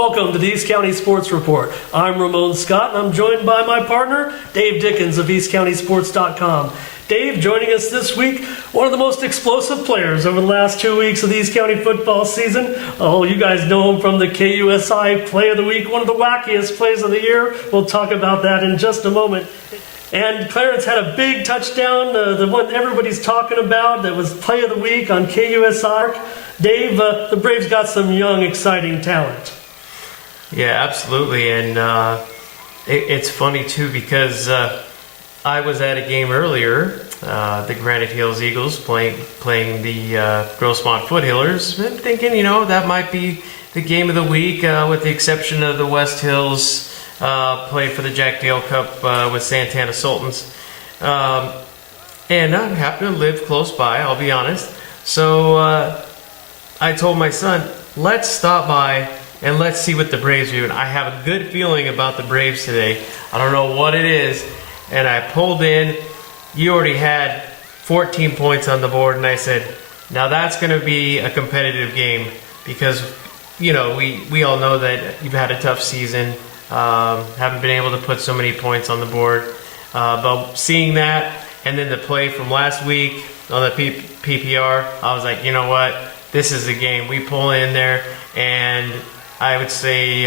Welcome to the East County Sports Report. I'm Ramon Scott, and I'm joined by my partner, Dave Dickens of EastCountySports.com. Dave, joining us this week, one of the most explosive players over the last 2 weeks of the East County football season. Oh, you guys know him from the KUSI Play of the Week, one of the wackiest plays of the year. We'll talk about that in just a moment. And Clarence had a big touchdown, the one everybody's talking about, that was Play of the Week on KUSI. Dave, the Braves got some young, exciting talent. Yeah, absolutely. And it's funny, too, because I was at a game earlier, the Granite Hills Eagles playing the Grossmont Foothillers, and thinking, that might be the game of the week, with the exception of the West Hills play for the Jack Dale Cup with Santana Sultans. And I happen to live close by, I'll be honest. So I told my son, let's stop by and let's see what the Braves are doing. I have a good feeling about the Braves today. I don't know what it is. And I pulled in. You already had 14 points on the board. And I said, now that's going to be a competitive game. Because, we all know that you've had a tough season. Haven't been able to put so many points on the board. But seeing that, and then the play from last week on the PPR, I was like, you know what? This is the game. We pull in there, and I would say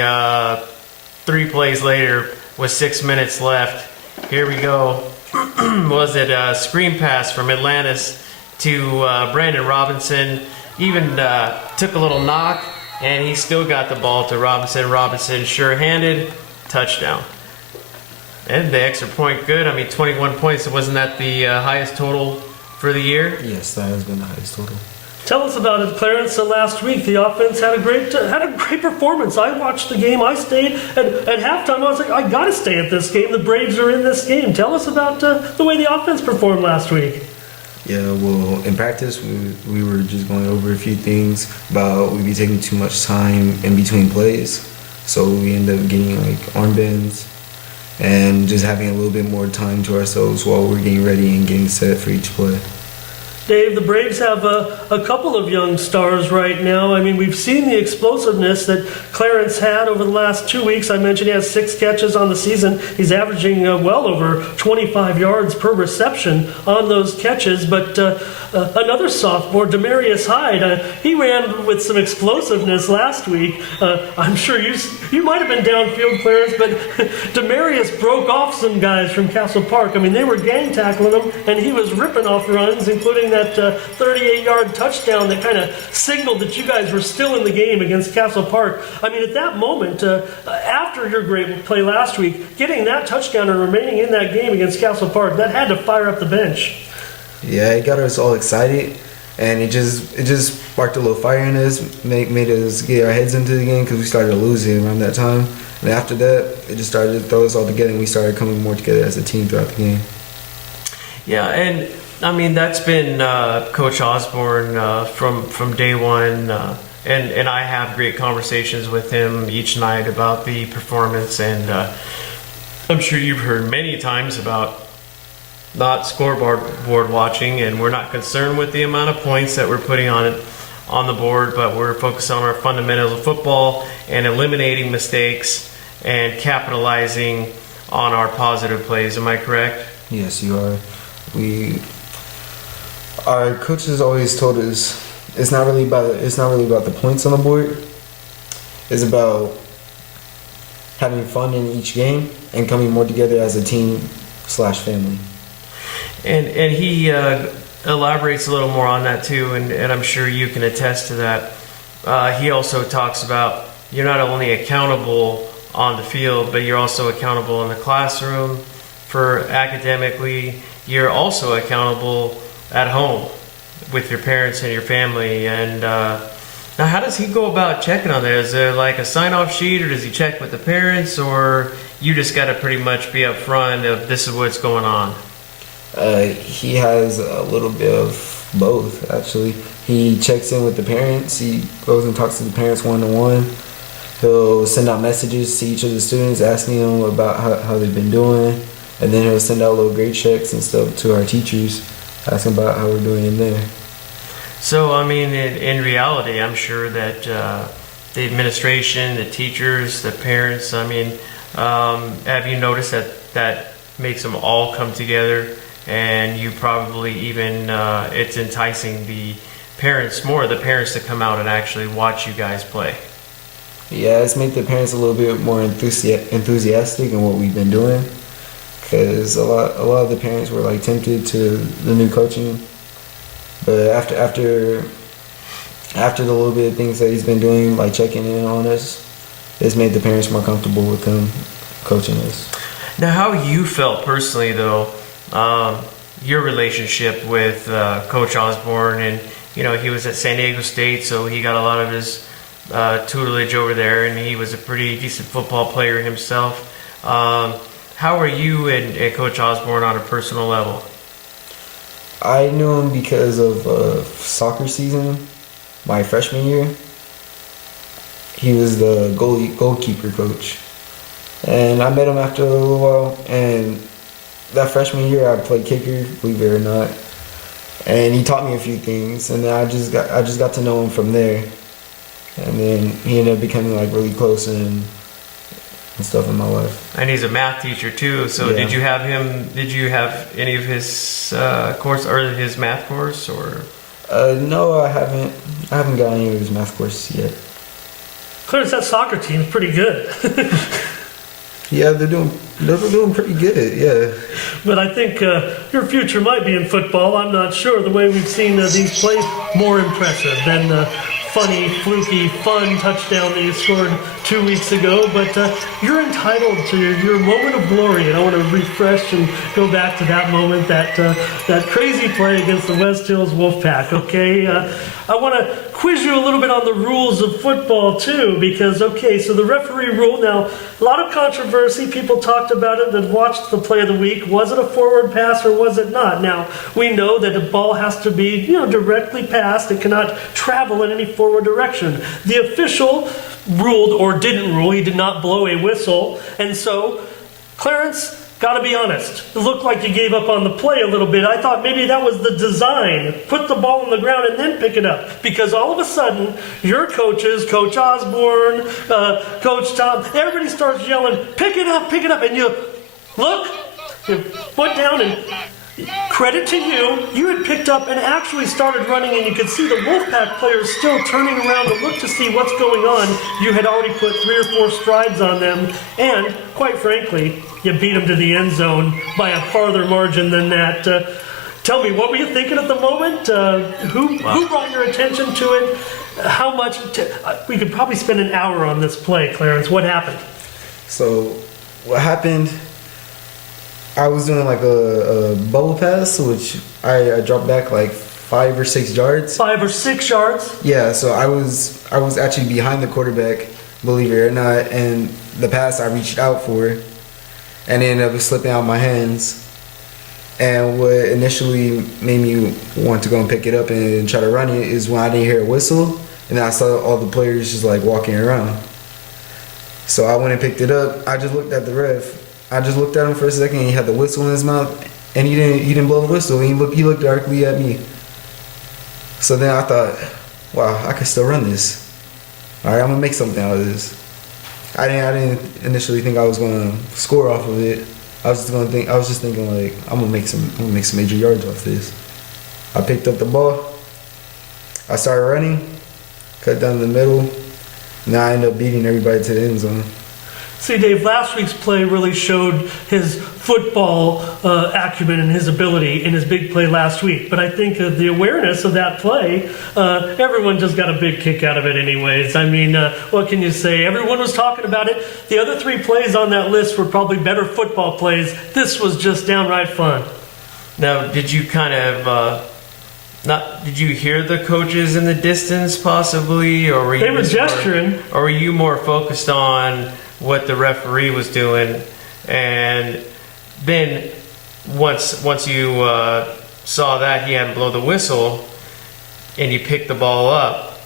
3 plays later, with 6 minutes left, here we go. Was it a screen pass from Atlantis to Brandon Robinson? Even took a little knock, and he still got the ball to Robinson. Robinson sure-handed, touchdown. And the extra point, good. 21 points. Wasn't that the highest total for the year? Yes, that has been the highest total. Tell us about it, Clarence. Last week, the offense had a great performance. I watched the game. I stayed at halftime. I was like, I got to stay at this game. The Braves are in this game. Tell us about the way the offense performed last week. Yeah, well, in practice, we were just going over a few things about we'd be taking too much time in between plays. So we ended up getting armbands and just having a little bit more time to ourselves while we're getting ready and getting set for each play. Dave, the Braves have a couple of young stars right now. We've seen the explosiveness that Clarence had over the last 2 weeks. I mentioned he has 6 catches on the season. He's averaging well over 25 yards per reception on those catches. But another sophomore, Demarius Hyde, he ran with some explosiveness last week. I'm sure you might have been downfield, Clarence, but Demarius broke off some guys from Castle Park. They were gang tackling him, and he was ripping off runs, including that 38-yard touchdown that kind of signaled that you guys were still in the game against Castle Park. At that moment, after your great play last week, getting that touchdown and remaining in that game against Castle Park, that had to fire up the bench. Yeah, it got us all excited, and it just sparked a little fire in us, made us get our heads into the game because we started losing around that time. And after that, it just started to throw us all together, and we started coming more together as a team throughout the game. Yeah, and that's been Coach Osborne from day one, and I have great conversations with him each night about the performance, and I'm sure you've heard many times about not scoreboard watching, and we're not concerned with the amount of points that we're putting on the board, but we're focused on our fundamentals of football and eliminating mistakes and capitalizing on our positive plays. Am I correct? Yes, you are. Our coaches always told us it's not really about the points on the board. It's about having fun in each game and coming more together as a team/family. And he elaborates a little more on that too, and I'm sure you can attest to that. He also talks about you're not only accountable on the field, but you're also accountable in the classroom for academically. You're also accountable at home with your parents and your family. And now, how does he go about checking on that? Is there like a sign-off sheet, or does he check with the parents, or you just got to pretty much be up front of this is what's going on? He has a little bit of both, actually. He checks in with the parents. He goes and talks to the parents one-on-one. He'll send out messages to each of the students asking them about how they've been doing. And then he'll send out little grade checks and stuff to our teachers, asking about how we're doing in there. So, in reality, I'm sure that the administration, the teachers, the parents. I mean, have you noticed that makes them all come together, and you probably even it's enticing the parents to come out and actually watch you guys play? Yeah, it's made the parents a little bit more enthusiastic in what we've been doing, because a lot of the parents were like tempted to the new coaching, but after the little bit of things that he's been doing, like checking in on us, it's made the parents more comfortable with him coaching us. Now, how you felt personally, though, your relationship with Coach Osborne, and he was at San Diego State, so he got a lot of his tutelage over there, and he was a pretty decent football player himself. How are you and Coach Osborne on a personal level? I knew him because of soccer season, my freshman year. He was the goalkeeper coach. And I met him after a little while, and that freshman year I played kicker, believe it or not. And he taught me a few things, and then I just got to know him from there. And then he ended up becoming like really close and stuff in my life. And he's a math teacher too. So yeah. Did you have any of his course or his math course or? No, I haven't. I haven't got any of his math courses yet. Clarence, that soccer team's pretty good. Yeah, they're doing pretty good. Yeah. But I think your future might be in football. I'm not sure. The way we've seen these plays, more impressive than the funny, fluky, fun touchdown that you scored 2 weeks ago. But you're entitled to your moment of glory, and I want to refresh and go back to that moment, that crazy play against the West Hills Wolfpack. Okay, I want to quiz you a little bit on the rules of football too, because so the referee rule. Now, a lot of controversy. People talked about it that watched the play of the week. Was it a forward pass or was it not? Now, we know that the ball has to be directly passed. It cannot travel in any forward direction. The official ruled or didn't rule. He did not blow a whistle, and so Clarence, gotta be honest, it looked like you gave up on the play a little bit. I thought maybe that was the design. Put the ball on the ground and then pick it up. Because all of a sudden, your coaches, Coach Osborne, Coach Tom, everybody starts yelling, pick it up, and you look, you put down, and credit to you, you had picked up and actually started running, and you could see the Wolfpack players still turning around to look to see what's going on. You had already put 3 or 4 strides on them, and quite frankly, you beat them to the end zone by a farther margin than that. Tell me, what were you thinking at the moment? Who brought your attention to it? How much? We could probably spend an hour on this play, Clarence. What happened? So, what happened? I was doing like a bubble pass, which I dropped back like 5 or 6 yards. 5 or 6 yards? Yeah, so I was actually behind the quarterback, believe it or not, and the pass I reached out for, and it ended up slipping out of my hands. And what initially made me want to go and pick it up and try to run it is when I didn't hear a whistle, and I saw all the players just like walking around. So I went and picked it up. I just looked at the ref. I just looked at him for a second. He had the whistle in his mouth, and he didn't blow the whistle. He looked directly at me. So then I thought, wow, I could still run this. All right, I'm gonna make something out of this. I didn't initially think I was gonna score off of it. I was just thinking like, I'm gonna make some major yards off this. I picked up the ball. I started running, cut down the middle. Now I ended up beating everybody to the end zone. See, Dave, last week's play really showed his football acumen and his ability in his big play last week. But I think the awareness of that play, everyone just got a big kick out of it anyways. I mean, what can you say? Everyone was talking about it. The other 3 plays on that list were probably better football plays. This was just downright fun. Now, did you kind of... did you hear the coaches in the distance possibly, or were you? They were gesturing. Or were you more focused on what the referee was doing? And then once you saw that he hadn't blown the whistle, and you picked the ball up,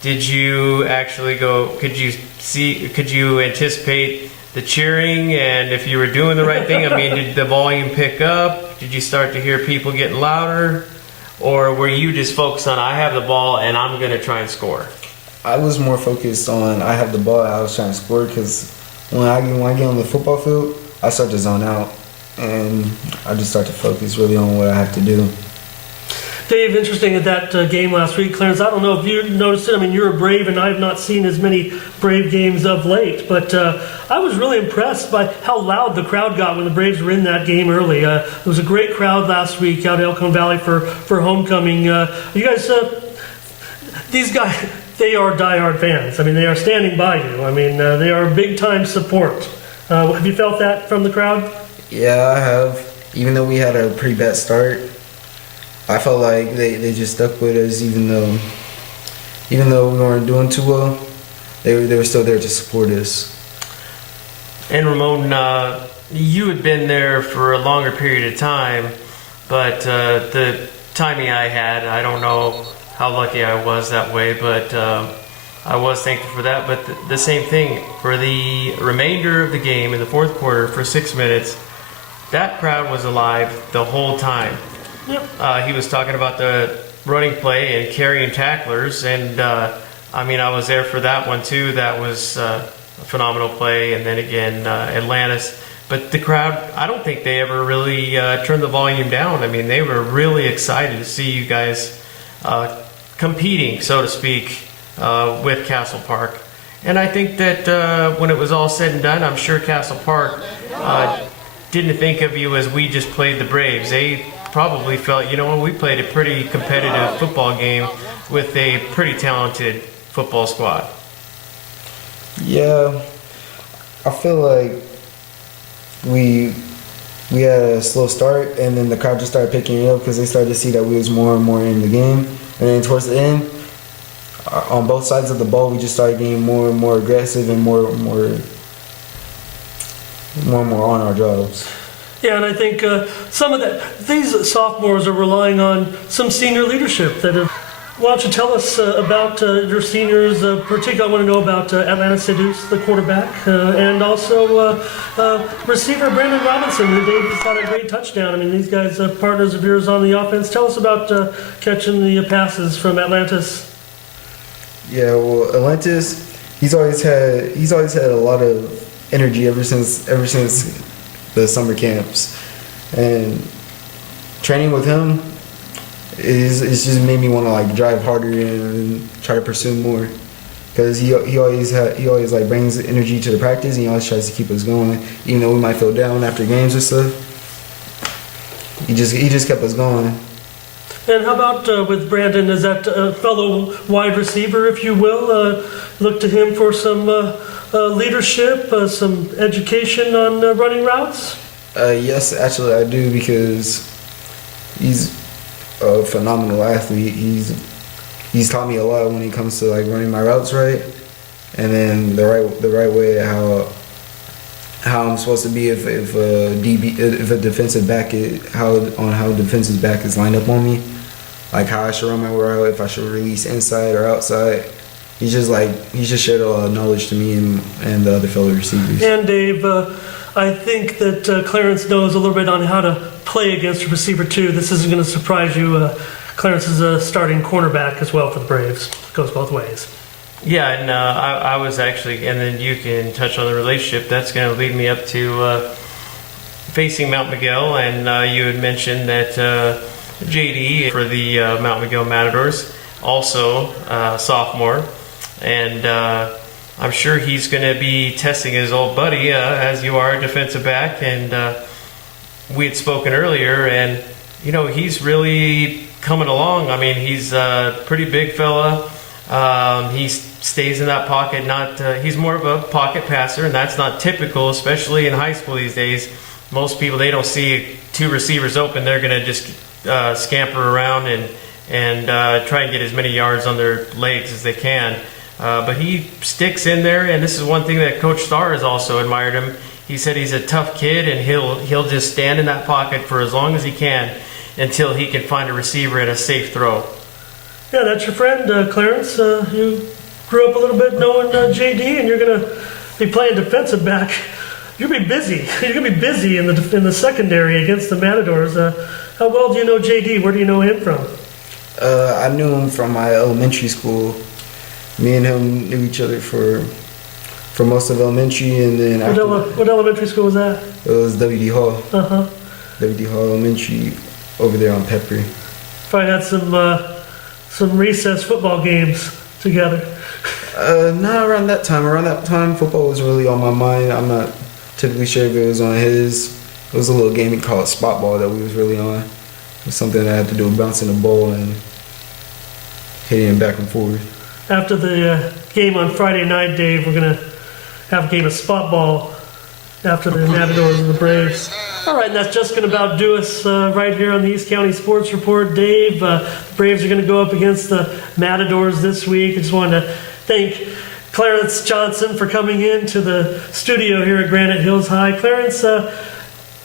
did you actually go? Could you anticipate the cheering, and if you were doing the right thing? I mean, did the volume pick up? Did you start to hear people getting louder? Or were you just focused on, I have the ball and I'm going to try and score? I was more focused on I have the ball. I was trying to score because when I get on the football field, I start to zone out and I just start to focus really on what I have to do. Dave, interesting at that game last week, Clarence. I don't know if you noticed it. I mean, you're a Brave, and I have not seen as many Brave games of late. But I was really impressed by how loud the crowd got when the Braves were in that game early. It was a great crowd last week out at Elkhorn Valley for homecoming. You guys, these guys, they are diehard fans. I mean, they are standing by you. I mean, they are big-time support. Have you felt that from the crowd? Yeah, I have. Even though we had a pretty bad start, I felt like they just stuck with us, even though we weren't doing too well. They were still there to support us. And Ramon, you had been there for a longer period of time, but the timing I had, I don't know how lucky I was that way, but I was thankful for that. But the same thing, for the remainder of the game in the fourth quarter, for 6 minutes, that crowd was alive the whole time. Yep. He was talking about the running play and carrying tacklers, and I mean, I was there for that one too. That was a phenomenal play, and then again, Atlantis. But the crowd, I don't think they ever really turned the volume down. I mean, they were really excited to see you guys competing, so to speak, with Castle Park. And I think that when it was all said and done, I'm sure Castle Park didn't think of you as we just played the Braves. They probably felt, you know, we played a pretty competitive football game with a pretty talented football squad. Yeah, I feel like we had a slow start, and then the crowd just started picking it up because they started to see that we was more and more in the game. And then towards the end, on both sides of the ball, we just started getting more and more aggressive and more and more on our jobs. Yeah, and I think some of that, these sophomores are relying on some senior leadership that have. Why don't you tell us about your seniors? Particularly, I want to know about Atlanta Seduce, the quarterback, and also receiver Brandon Robinson, who Dave just had a great touchdown. I mean, these guys are partners of yours on the offense. Tell us about catching the passes from Atlantis. Yeah, well, Atlantis, he's always had a lot of energy ever since the summer camps, and training with him it's just made me want to like drive harder and try to pursue more, because he always like brings energy to the practice, and he always tries to keep us going even though we might feel down after games and stuff. He just kept us going. And how about with Brandon? Is that a fellow wide receiver, if you will? Look to him for some leadership, some education on running routes? Yes, actually I do, because he's a phenomenal athlete. He's taught me a lot when it comes to like running my routes right, and then the right way how I'm supposed to be if a defensive back how defensive back is lined up on me, like how I should run my route, if I should release inside or outside. He's just shared a lot of knowledge to me and the other fellow receivers. And Dave, I think that Clarence knows a little bit on how to play against a receiver too. This isn't going to surprise you. Clarence is a starting cornerback as well for the Braves. It goes both ways. Yeah, and I was actually, and then you can touch on the relationship. That's going to lead me up to facing Mount Miguel, and you had mentioned that JD for the Mount Miguel Matadors, also sophomore, and I'm sure he's going to be testing his old buddy, as you are a defensive back, and we had spoken earlier, and you know, he's really coming along. I mean, he's a pretty big fella. He stays in that pocket. He's more of a pocket passer, and that's not typical, especially in high school these days. Most people, they don't see two receivers open, they're going to just scamper around and try and get as many yards on their legs as they can. But he sticks in there, and this is one thing that Coach Starr has also admired him. He said he's a tough kid, and he'll just stand in that pocket for as long as he can until he can find a receiver and a safe throw. Yeah, that's your friend, Clarence. You grew up a little bit knowing JD, and you're going to be playing defensive back. You're going to be busy. You're going to be busy in the secondary against the Matadors. How well do you know JD? Where do you know him from? I knew him from my elementary school, Me and him knew each other for most of elementary, and then after What elementary school was that? it was W.D. Hall. Uh-huh. W.D. Hall Elementary over there on Pepper. Probably had some recess football games together. Not around that time. Around that time, football was really on my mind. I'm not typically sure if it was on his. It was a little game called spot ball that we was really on. It was something that I had to do with bouncing the ball and hitting it back and forth. After the game on Friday night, Dave, we're going to have a game of spot ball after the Matadors and the Braves. All right, and that's just going to about do us right here on the East County Sports Report. Dave, the Braves are going to go up against the Matadors this week. I just wanted to thank Clarence Johnson for coming into the studio here at Granite Hills High. Clarence,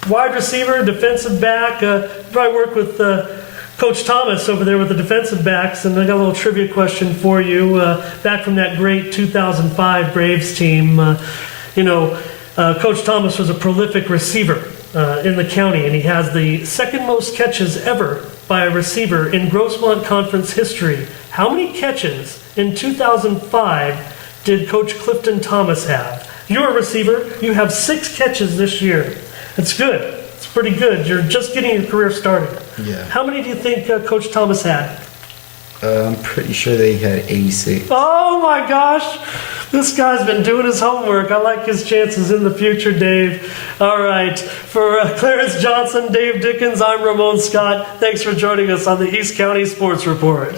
wide receiver, defensive back, probably worked with Coach Thomas over there with the defensive backs, and I got a little trivia question for you. Back from that great 2005 Braves team, Coach Thomas was a prolific receiver in the county, and he has the second most catches ever by a receiver in Grossmont Conference history. How many catches in 2005 did Coach Clifton Thomas have? You're a receiver. You have 6 catches this year. It's good. It's pretty good. You're just getting your career started. Yeah. How many do you think Coach Thomas had? I'm pretty sure they had 86. Oh my gosh. This guy's been doing his homework. I like his chances in the future, Dave. All right. For Clarence Johnson, Dave Dickens, I'm Ramon Scott. Thanks for joining us on the East County Sports Report.